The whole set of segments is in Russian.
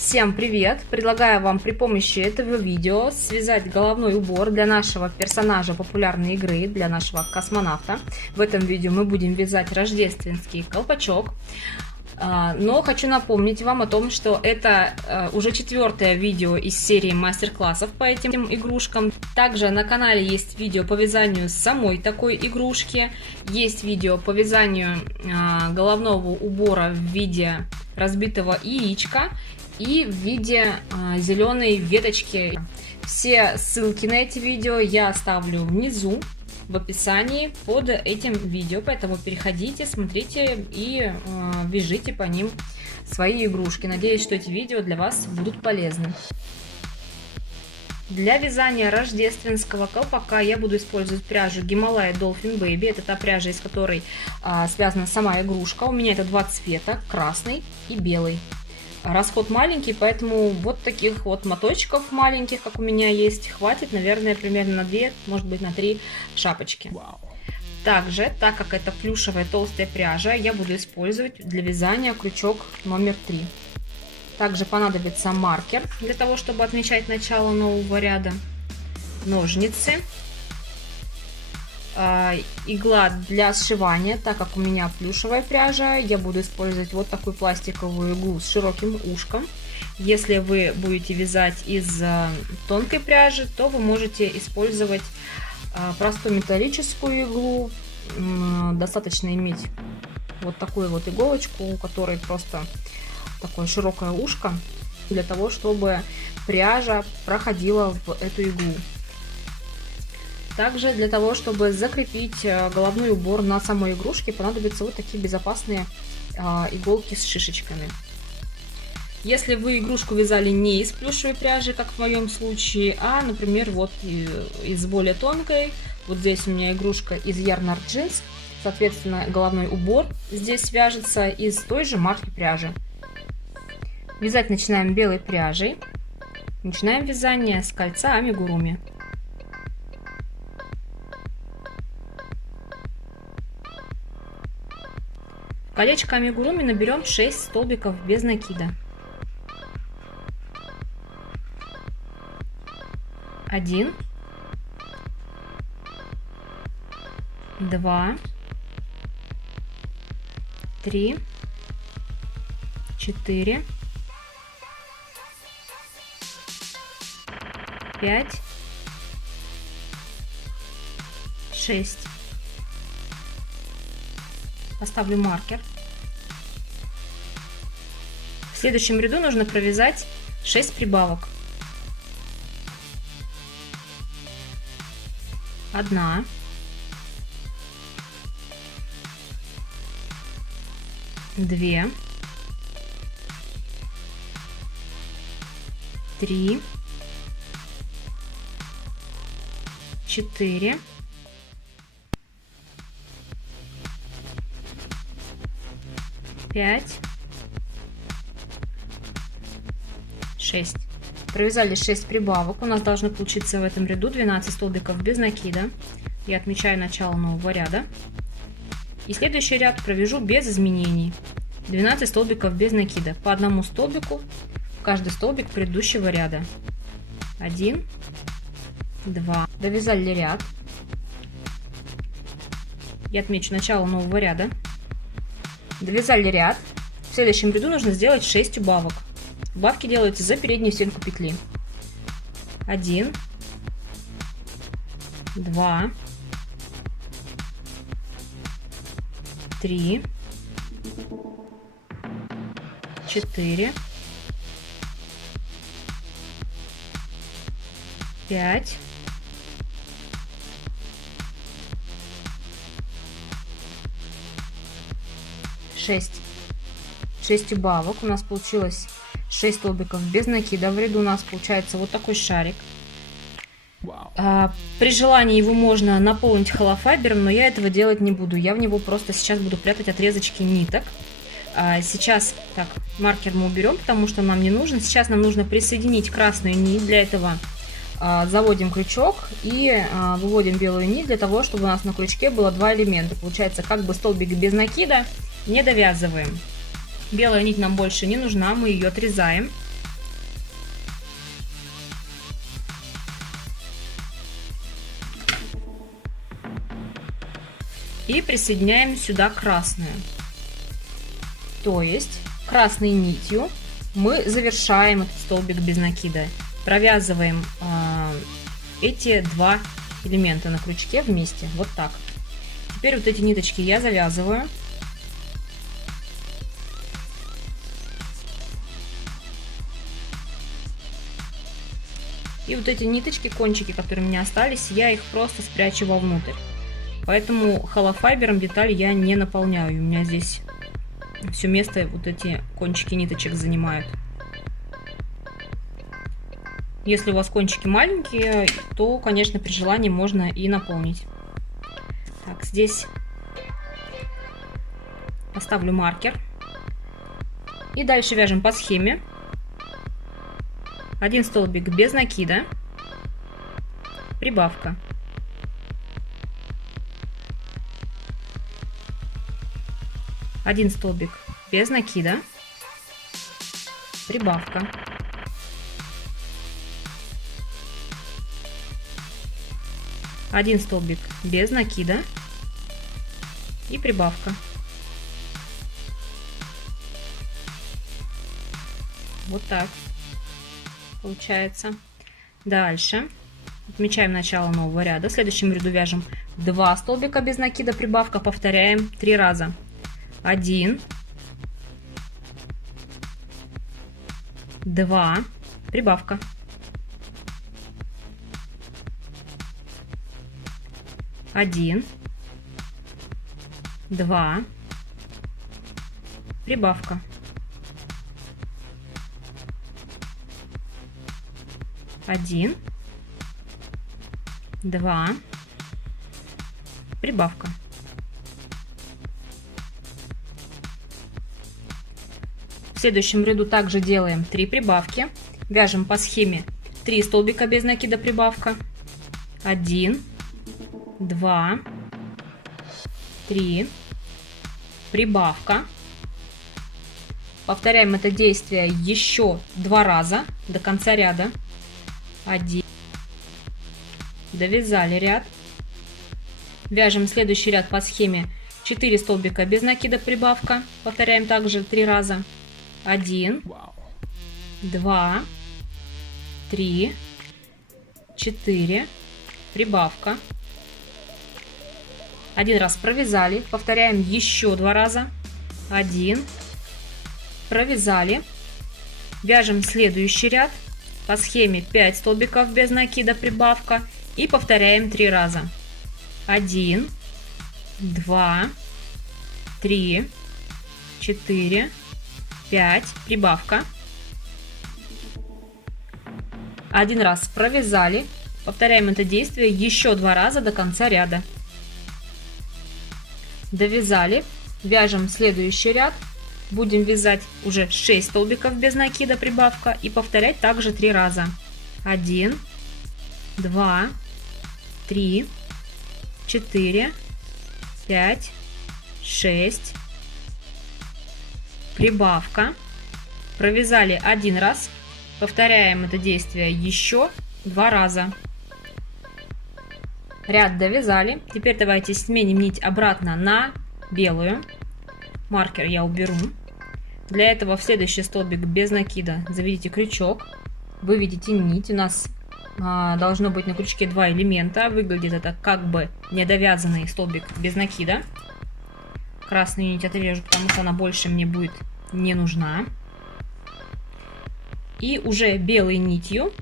Всем привет! Предлагаю вам при помощи этого видео связать головной убор для нашего персонажа популярной игры, для нашего космонавта. В этом видео мы будем вязать рождественский колпачок. Но хочу напомнить вам о том, что это уже 4-е видео из серии мастер-классов по этим игрушкам. Также на канале есть видео по вязанию самой такой игрушки. Есть видео по вязанию головного убора в виде разбитого яичка и в виде зеленой веточки. Все ссылки на эти видео я оставлю внизу в описании под этим видео, поэтому переходите, смотрите и вяжите по ним свои игрушки. Надеюсь, что эти видео для вас будут полезны. Для вязания рождественского колпака я буду использовать пряжу Гималая Dolphin Baby. Это та пряжа, из которой связана сама игрушка. У меня это два цвета, красный и белый. Расход маленький, поэтому вот таких вот моточков маленьких, как у меня есть, хватит, наверное, примерно на 2, может быть, на 3 шапочки. Также, так как это плюшевая толстая пряжа, я буду использовать для вязания крючок номер 3. Также понадобится маркер для того, чтобы отмечать начало нового ряда, ножницы, игла для сшивания. Так как у меня плюшевая пряжа, я буду использовать вот такую пластиковую иглу с широким ушком. Если вы будете вязать из тонкой пряжи, то вы можете использовать простую металлическую иглу. Достаточно иметь вот такую вот иголочку, у которой просто такое широкое ушко, для того, чтобы пряжа проходила в эту иглу. Также для того, чтобы закрепить головной убор на самой игрушке, понадобятся вот такие безопасные иголки с шишечками. Если вы игрушку вязали не из плюшевой пряжи, как в моем случае, а, например, вот из более тонкой, вот здесь у меня игрушка из Yarn Art Jeans, соответственно, головной убор здесь вяжется из той же марки пряжи. Вязать начинаем белой пряжей. Начинаем вязание с кольца амигуруми. В колечко амигуруми наберем 6 столбиков без накида. 1, 2, 3, 4, 5, 6. Поставлю маркер. В следующем ряду нужно провязать 6 прибавок. 1, 2, 3, 4, 5, 6. Провязали 6 прибавок. У нас должно получиться в этом ряду 12 столбиков без накида. Я отмечаю начало нового ряда. И следующий ряд провяжу без изменений. 12 столбиков без накида. По одному столбику в каждый столбик предыдущего ряда. 1, 2. Довязали ряд. Я отмечу начало нового ряда. Довязали ряд. В следующем ряду нужно сделать 6 убавок. Убавки делаются за переднюю стенку петли. 1, 2, 3, 4, 5, 6. 6 убавок. У нас получилось 6 столбиков без накида. В ряду у нас получается вот такой шарик. При желании его можно наполнить холофайбером, но я этого делать не буду. Я в него просто сейчас буду прятать отрезочки ниток. Сейчас, так, маркер мы уберем, потому что нам не нужен. Сейчас нам нужно присоединить красную нить. Для этого заводим крючок и выводим белую нить, для того, чтобы у нас на крючке было два элемента. Получается, как бы столбик без накида, не довязываем. Белая нить нам больше не нужна, мы ее отрезаем. И присоединяем сюда красную. То есть красной нитью мы завершаем этот столбик без накида. Провязываем эти два элемента на крючке вместе. Вот так. Теперь вот эти ниточки я завязываю. И вот эти ниточки, кончики, которые у меня остались, я их просто спрячу вовнутрь. Поэтому холофайбером деталь я не наполняю. У меня здесь все место вот эти кончики ниточек занимают. Если у вас кончики маленькие, то, конечно, при желании можно и наполнить. Так, здесь поставлю маркер. И дальше вяжем по схеме. Один столбик без накида, прибавка. Один столбик без накида, прибавка. Один столбик без накида и прибавка. Вот так получается. Дальше отмечаем начало нового ряда. В следующем ряду вяжем 2 столбика без накида, прибавка, повторяем 3 раза. 1, 2, прибавка. 1, 2, прибавка. 1, 2, прибавка. В следующем ряду также делаем 3 прибавки. Вяжем по схеме 3 столбика без накида, прибавка. 1, 2, 3, прибавка. Повторяем это действие еще 2 раза до конца ряда. 1, довязали ряд. Вяжем следующий ряд по схеме 4 столбика без накида, прибавка. Повторяем также 3 раза. 1, 2, 3, 4, прибавка. 1 раз провязали, повторяем еще 2 раза. 1, провязали. Вяжем следующий ряд по схеме 5 столбиков без накида, прибавка, и повторяем 3 раза. 1, 2, 3, 4, 5, прибавка. 1 раз провязали, повторяем это действие еще 2 раза до конца ряда. Довязали, вяжем следующий ряд. Будем вязать уже 6 столбиков без накида, прибавка, и повторять также 3 раза. 1, 2, 3, 4, 5, 6, прибавка. Провязали 1 раз, повторяем это действие еще 2 раза. Ряд довязали. Теперь давайте сменим нить обратно на белую. Маркер я уберу. Для этого в следующий столбик без накида заведите крючок, выведите нить. У нас должно быть на крючке 2 элемента. Выглядит это как бы недовязанный столбик без накида. Красную нить отрежу, потому что она больше мне будет не нужна. И уже белой нитью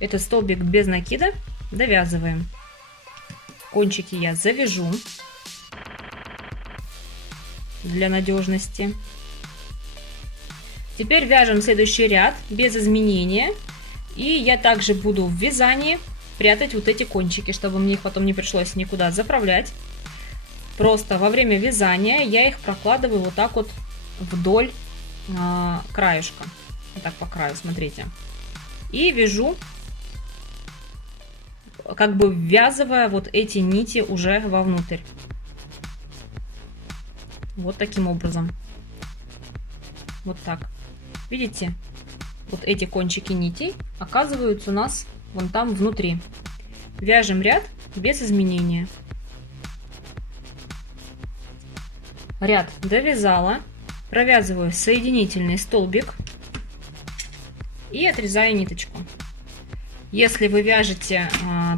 этот столбик без накида довязываем. Кончики я завяжу для надежности. Теперь вяжем следующий ряд без изменения. И я также буду в вязании прятать вот эти кончики, чтобы мне их потом не пришлось никуда заправлять. Просто во время вязания я их прокладываю вот так вот вдоль краешка. Вот так по краю, смотрите. И вяжу, как бы ввязывая вот эти нити уже вовнутрь. Вот таким образом. Вот так. Видите? Вот эти кончики нитей оказываются у нас вон там внутри. Вяжем ряд без изменения. ряд довязала, провязываю соединительный столбик и отрезаю ниточку. Если вы вяжете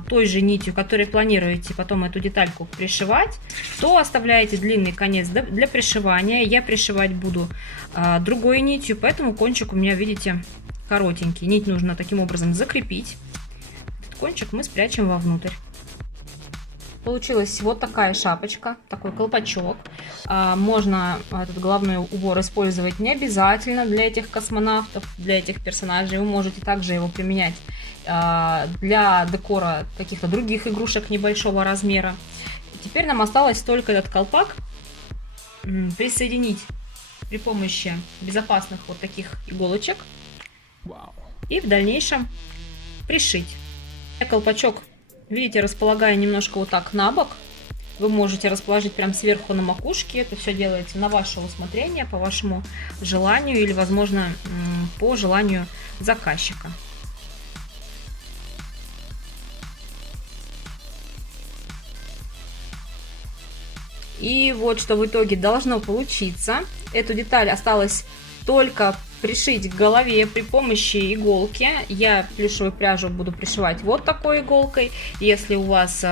той же нитью, которой планируете потом эту детальку пришивать, то оставляете длинный конец для пришивания. Я пришивать буду другой нитью, поэтому кончик у меня, видите, коротенький. Нить нужно таким образом закрепить. Этот кончик мы спрячем вовнутрь. Получилась вот такая шапочка, такой колпачок. Можно этот головной убор использовать не обязательно для этих космонавтов, для этих персонажей. Вы можете также его применять для декора каких-то других игрушек небольшого размера. Теперь нам осталось только этот колпак присоединить при помощи безопасных вот таких иголочек и в дальнейшем пришить. Я колпачок, видите, располагаю немножко вот так на бок. Вы можете расположить прям сверху на макушке. Это все делается на ваше усмотрение, по вашему желанию или, возможно, по желанию заказчика. И вот что в итоге должно получиться. Эту деталь осталось только пришить к голове при помощи иголки. Я плюшевую пряжу буду пришивать вот такой иголкой. Если у вас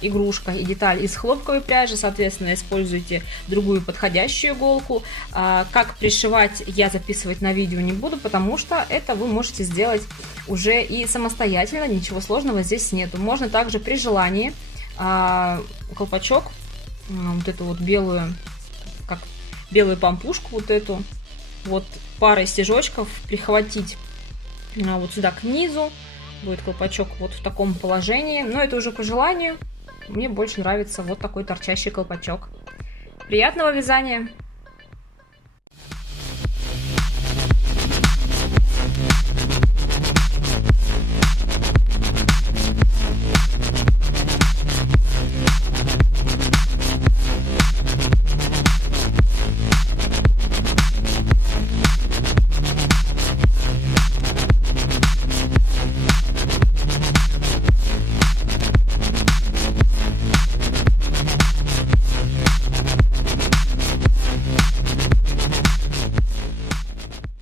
игрушка и деталь из хлопковой пряжи, соответственно, используйте другую подходящую иголку. Как пришивать, я записывать на видео не буду, потому что это вы можете сделать уже и самостоятельно. Ничего сложного здесь нету. Можно также при желании колпачок, вот эту вот белую, как белую пампушку, вот эту вот парой стежочков прихватить вот сюда к низу. Будет колпачок вот в таком положении, но это уже по желанию. Мне больше нравится вот такой торчащий колпачок. Приятного вязания!